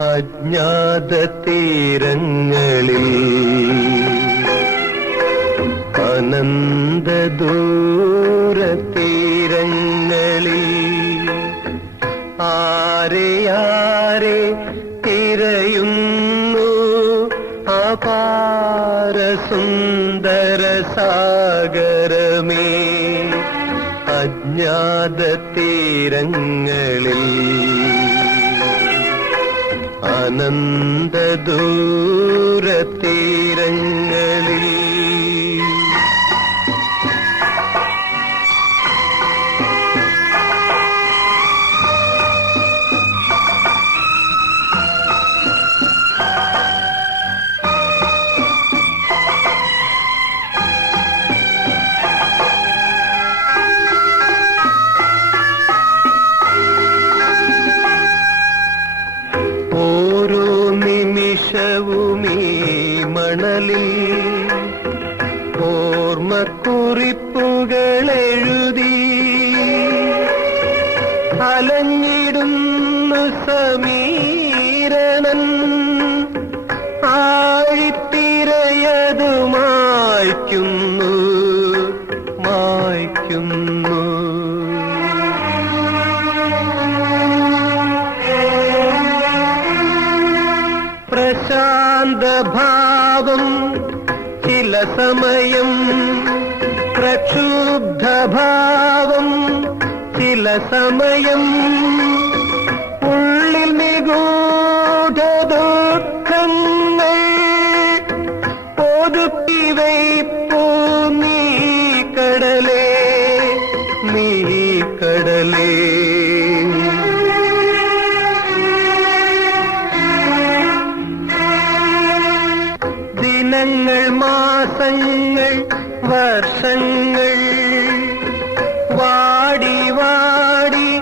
അജ്ഞാത തീരങ്ങളിൽ അനന്ത ദൂര തീരങ്ങളിൽ ആരെയാരെ ആരെ തിരയുന്നു? അപാര സുന്ദര സാഗരമേ അജ്ഞാത തീരങ്ങളിൽ അനന്ത നിമിഷവും മണലി മണലിൽ ഓർമ്മക്കുറിപ്പുകൾ എഴുതി അലഞ്ഞിടുന്നു സമീരണൻ ആഴിത്തിരയതു മായ്ക്കുന്നു മായ്ക്കുന്നു. சாந்த பாவம் சில சமயம் பிரக்ஷுப்த பாவம் சில சமயம் உள்ளில் மிகூட துக்கங்கள் பொதுப்பிவை போ கடலே நீ கடலே ദിനങ്ങൾ മാസങ്ങൾ വർഷങ്ങൾ. വാടി വാടി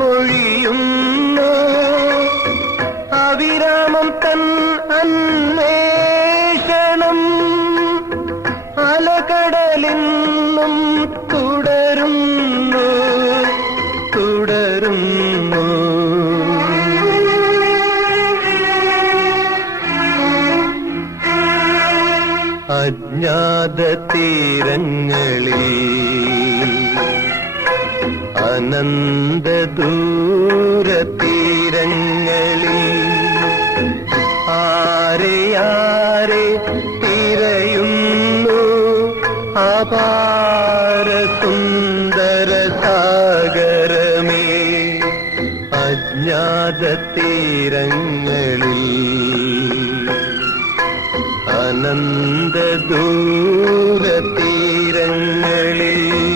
കൊഴിയുന്നു. അവിരാമം തൻ അന്വേഷണം അലകടലിന്നും തുടരുന്നു. തുടരുന്നു. അജ്ഞാത തീരങ്ങളിൽ അനന്ത ദൂര തീരങ്ങളിൽ ആരെ ആരെ തിരയുന്നു അപാര സുന്ദര സാഗരമേ അജ്ഞാത തീരങ്ങളിൽ അനന്തദൂരതീരങ്ങളിൽ